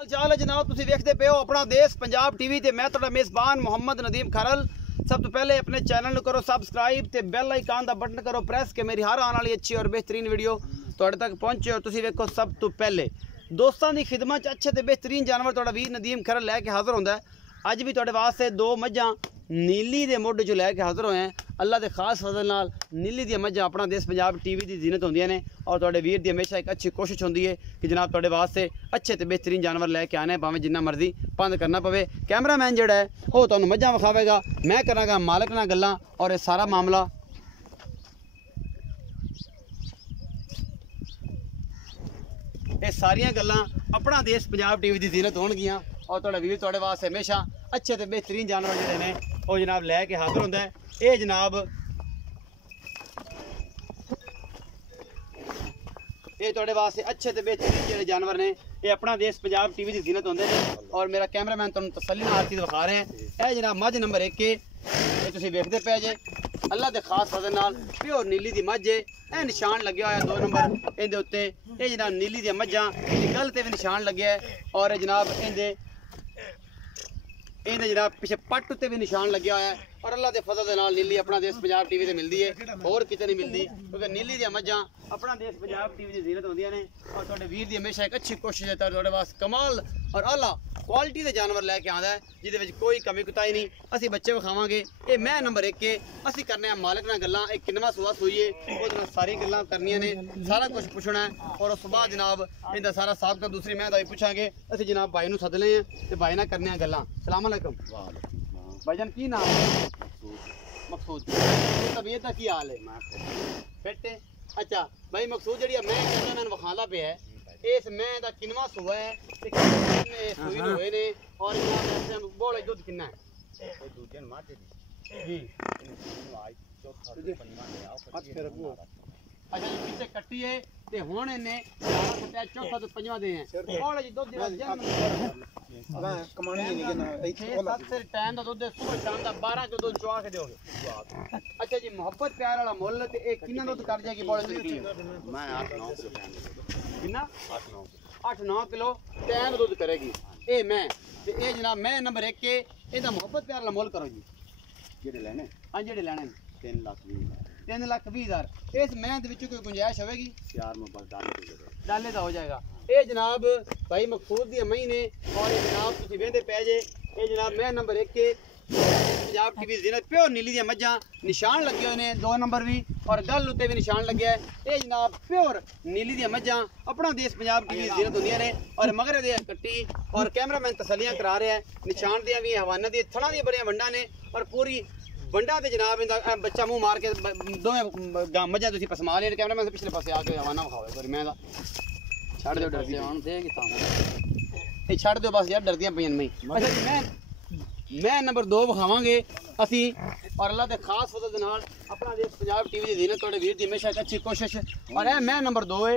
चाल है जनाब, तुसीं वेखदे पे हो अपना देश पंजाब टीवी ते मैं तुहाडा मेज़बान मोहम्मद नदीम खरल। सब तो पहले अपने चैनल नूं करो सबसक्राइब ते बैल आइकन दा बटन करो प्रेस के मेरी हर आने वाली अच्छी और बेहतरीन वीडियो तुहाडे तक पहुंचे और तुसीं वेखो सब तो पहले। दोस्तों की खिदमत अच्छे ते बेहतरीन जानवर तुहाडा वीर नदीम खरल लैके हाज़र होंदा है। अज भी तुहाडे वास्ते दो मझां नीली दे मुੱਢ जो लैके हाज़र होए हैं। अल्लाह के खास फजल नाल नीली दी मझां अपना देश पंजाब टीवी की जीनत होंदियां ने और तुहाडे वीर दी हमेशा एक अच्छी कोशिश होंदी है कि जनाब तुहाडे वास्ते अच्छे ते बेहतरीन जानवर लैके आने, भावें जिन्ना मर्जी बंद करना पवे। कैमरामैन जिहड़ा है वो तुहानूं मझां विखावेगा, मैं करांगा मालक नाल गल्लां और ये सारा मामला ये सारियां गल्लां अपना देश पंजाब टीवी की जीनत होणगियां और तुहाडा वीर तुहाडे वास्ते हमेशा अच्छे ते बेहतरीन जानवर जिहड़े ने वो जनाब लैके हाज़र होंदा है। ये जनाब ये तुहाडे वास्ते अच्छे ते बेहतरीन जिहड़े जानवर ने ये अपना देश पंजाब टीवी की जीनत होंदे ने और मेरा कैमरामैन तुहानूं तसल्ली नाल हर चीज़ विखा रहे हैं। यह जनाब मझ नंबर 1 ये तुसीं वेखदे पे जे अल्लाह के खास फजल नाल प्योर नीली दी मझ है। यह निशान लगे हुआ है 2 नंबर इहदे उत्ते। ये जनाब नीली दी मझां गल ते भी निशान लगे है और जनाब इहदे जनाब पिछे पट उत्ते भी निशान लगे हुआ है और अल्लाह के फजल दे नाल नीली अपना देश पंजाब टीवी से मिलती है, होर किते नहीं मिलती क्योंकि नीली दी मझां अपना देश पंजाब टीवी की जीनत होंदियां ने और तुहाडे वीर दी हमेशा एक अच्छी कोशिश है तुहाडे वास्ते कमाल और आला क्वालिटी के जानवर लैके आंदा है जिहदे विच कोई कमी कुताही नहीं। असीं बच्चे विखावांगे। ये मैं नंबर 1 के असीं करने मालक नाल गल्लां, एक किन्नवा सूआ सूई है ओहदे नाल सारी गल्लां करनियां ने, सारा कुछ पुछना है और उस बाद जनाब इहदा सारा साहब का दूसरी मैं दा भी पुछांगे। असीं जनाब भाई नूं सद लए हैं ते भाई नाल करने आ गल्लां। सलाम अलैकुम भाईजान, की नाम है? मकसूद। तबीयत का की हाल है? फिट है। अच्छा भाई मकसूद जी मैं कहना मैंने विखांदा पे है इस मैं दा किन्नवा सूआ है ते किन्ने सूई होए ने और इस बोले दुध किन्ना है? ये दूजे माते जी आज चौथा ते पंजवां ले आओ। अच्छा जी पीछे कट्टी है ते हुण इन्ने 12 चौथा ते पंजवां दे हैं बोले जी दुध दा कमानी नहीं कि ना 7 से टाइम दा दुध सुबह शाम दा 12 किलो दुध चुआ के दोगे। अच्छा जी मोहब्बत प्यार वाला मुੱਲ ते एक किन्ना दुध कर जाएगी बोले जी? मैं 8-9 किलो टाइम किन्ना 8-9 किलो टाइम दुध करेगी। ए मैं ते ए जनाब मैं नंबर 1 के एदा मोहब्बत प्यार वाला मुੱਲ करो जी। जेडे लेने हां जेडे लेने 3,20,000 3,20,000 इस मैं दे विच कोई गुंजाइश होगी? चार में बस डाले दा हो जाएगा। ये जनाब भाई मकसूद दी मई ने और ये जनाब तुसीं वेंदे पै जे ये जनाब मैं नंबर 1 के पंजाब टीवी जीनत प्योर नीली दी मझां निशान लगे हुए ने 2 नंबर भी और गल उत्ते भी निशान लगे है। ये जनाब प्योर नीली दी मझां अपना देश पंजाब टीवी जीनत होंदियां ने और मगरे दे कट्टी और कैमरामैन तसल्लियां करा रहा है। निशान दियां भी हवाना दी थणा दी बड़ियां वंडा ने और पूरी वंडा ते जनाब इंदा बच्चा मुंह मार के दोवें मझां तुसीं पसमा ले। कैमरामैन से पिछले पासे आके हवाना विखाओ एक मैं दा छड़ दो डरदी आउण दे कि तां ए छड़ दो बस यार डरदियां पईयां मैं। अच्छा जी मैं नंबर 2 विखावांगे असी और अल्लाह के खास फजल दे नाल अपना देश पंजाब टीवी की जीनत तुहाडे वीर दी हमेशा एक अच्छी कोशिश और ए मैं नंबर 2 है।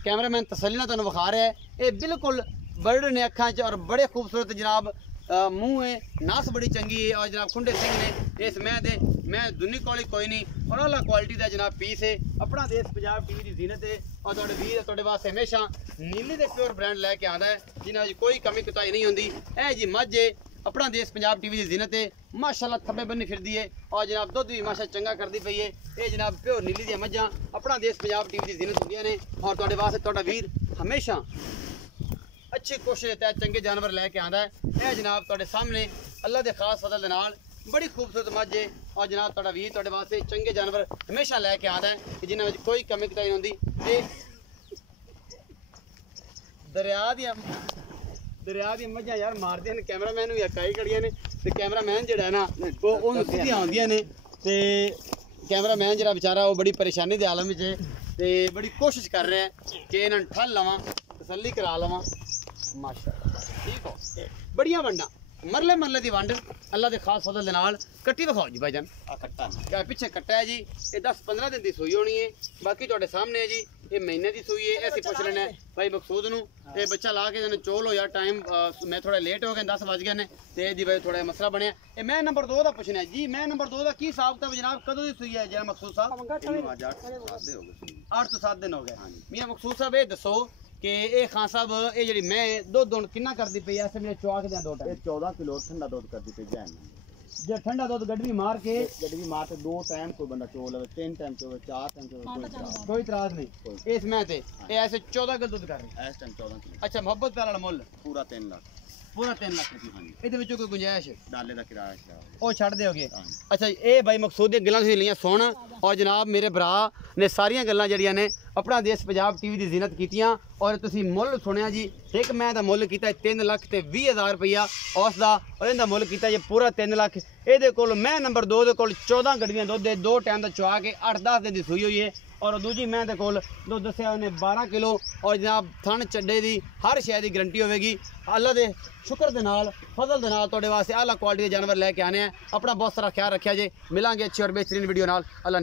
कैमरामैन तसल्ली नाल तुहानूं विखा रहा है। ये बिल्कुल बड़े ने अखां च और बड़े खूबसूरत जनाब मुँह है, नास बड़ी चंगी है और जनाब खुंडे सिंह ने इस मैं दुनी कौली कोई नहीं और अला क्वालिटी का जनाब पीस है। अपना देश पंजाब टीवी की जीनत है और तुहाडे वीर तुहाडे वास्ते हमेशा नीली दे प्योर ब्रांड लैके आंदा है जिन्हां च कोई कमी कुताही नहीं होंदी। ए जी मझ है अपना देश पंजाब टीवी की जीनत है माशाल्लाह थब्बे बन्नी फिरदी है और जनाब दुध भी माशा चंगा करदी पई है। ये जनाब प्योर नीली दी मझां अपना देश पंजाब टीवी की जीनत होंदियां ने और तुहाडे वास्ते तुहाडा वीर हमेशा अच्छी कोशिश के तहत चंगे जानवर लैके आंदा है। यह जनाब तुहाडे सामने अल्लाह के खास फजल दे नाल बड़ी खूबसूरत मझ है और जनाब तुहाडा वीर तुहाडे वास्ते चंगे जानवर हमेशा लैके आंदा है कि जिन्हां विच कोई कमी कुताही नहीं होंदी। ये दरिया दी मझां यार मारदियां ने कैमरामैन भी अकाई खड़ियां ने ते कैमरामैन जिहड़ा है ना वो सीधियां आउंदियां ने ते कैमरामैन जिहड़ा बेचारा वो बड़ी परेशानी दे आलम विच है ते बड़ी कोशिश कर रहा है कि इन्हां ठल लवां तसल्ली करा लवां। माशाअल्लाह ठीक हो बड़ियां वंडा मरले मरले दी वंड अल्लाह के खास फजल दे नाल कट्टी विखाओ जी भाईजान। कट्टा क्या पिछे कट्टा है जी ये 10-15 दिन की सूई होनी है बाकी तुहाडे सामने है जी ये महीने की सूई है। ऐसी पुछ लेना भाई मकसूद नूं ते बच्चा ला के चोल हो यार टाइम मैं थोड़ा लेट हो गया 10 बज गए ने ते जी भाई थोड़ा मसला बनया। ये मैं नंबर 2 का पुछना है जी मैं नंबर 2 का की हिसाब किताब जनाब कदों की सूई है जरा मकसूद साहब? 8 से 7 दिन हो गए। 8 से 7 दिन हो गए। मियां मकसूद साहब ये दसो कि ये खान साहब ये जी मैं दुध हुण किन्ना करदी पई ऐसे मेरे चौक दे दो ये टाइम 14 किलो ठंडा दूध कर दी पे जैन जे ठंडा दुध गड्डी मार के गड्डी मार के 2 टाइम कोई बंदा चोल लवे 3 टाइम चोल 4 टाइम चोल कोई इतराज नहीं इस मैं ते ये ऐसे 14 किलो दुध कर रही इस टाइम 14 किलो अच्छा मोहब्बत वाला मुੱਲ पूरा 3 लाख पूरा 3 ਲੱਖ ਹਾਂਜੀ ਇਹਦੇ ਵਿੱਚੋਂ ਕੋਈ ਗੁੰਜਾਇਸ਼ डाले का किराया शराब ਉਹ ਛੱਡ ਦਿਓਗੇ ਹਾਂਜੀ ਅੱਛਾ ਜੀ, ਇਹ ਬਾਈ ਮਕਸੂਦ ਦੀਆਂ ਗੱਲਾਂ ਤੁਸੀਂ ਲਈਆਂ ਸੁਣ ਔਰ ਜਨਾਬ ਮੇਰੇ ਭਰਾ ਨੇ ਸਾਰੀਆਂ ਗੱਲਾਂ ਜਿਹੜੀਆਂ ਨੇ ਆਪਣਾ ਦੇਸ਼ ਪੰਜਾਬ ਟੀਵੀ ਦੀ ਜ਼ਿਨਤ ਕੀਤੀਆਂ ਔਰ ਤੁਸੀਂ ਮੁੱਲ ਸੁਣਿਆ ਜੀ ਇੱਕ ਮੈਂ ਦਾ ਮੁੱਲ ਕੀਤਾ 3 ਲੱਖ ਤੇ 20,000 ਰੁਪਈਆ ਉਸ ਦਾ ਔਰ ਇਹਦਾ ਮੁੱਲ ਕੀਤਾ ਜੇ ਪੂਰਾ 3 ਲੱਖ ਇਹਦੇ ਕੋਲ ਮੈਂ ਨੰਬਰ 2 ਦੇ ਕੋਲ 14 ਗੱਡੀਆਂ ਦੁੱਧ ਦੇ 2 ਟਾਈਮ ਦਾ ਚੁਆ ਕੇ 8-10 ਦਿਨ ਦੀ ਸੂਈ ਹੋਈ ਹੈ ਔਰ ਦੂਜੀ ਮੈਂ ਦੇ ਕੋਲ ਦੁੱਧ ਦੱਸਿਆ ਉਹਨੇ 12 ਕਿਲੋ ਔਰ ਜਨਾਬ ਥਣ ਚੱਡੇ ਦੀ ਹਰ ਸ਼ੈ ਦੀ ਗਰੰਟੀ ਹੋਵੇਗੀ ਅੱਲਾ ਦੇ ਸ਼ੁਕਰ ਦੇ ਨਾਲ ਫਜ਼ਲ ਦੇ ਨਾਲ ਤੁਹਾਡੇ ਵਾਸਤੇ ਆਲਾ ਕੁਆਲਿਟੀ ਦੇ ਜਾਨਵਰ ਲੈ ਕੇ ਆਨੇ ਆ ਆਪਣਾ ਬਹੁਤ ਸਾਰਾ ਖਿਆਲ ਰੱਖਿਆ ਜੇ ਮਿਲਾਂਗੇ ਅੱਛੀ ਔਰ ਬਿਹਤਰੀਨ ਵੀਡੀਓ ਨਾਲ ਅੱਲਾ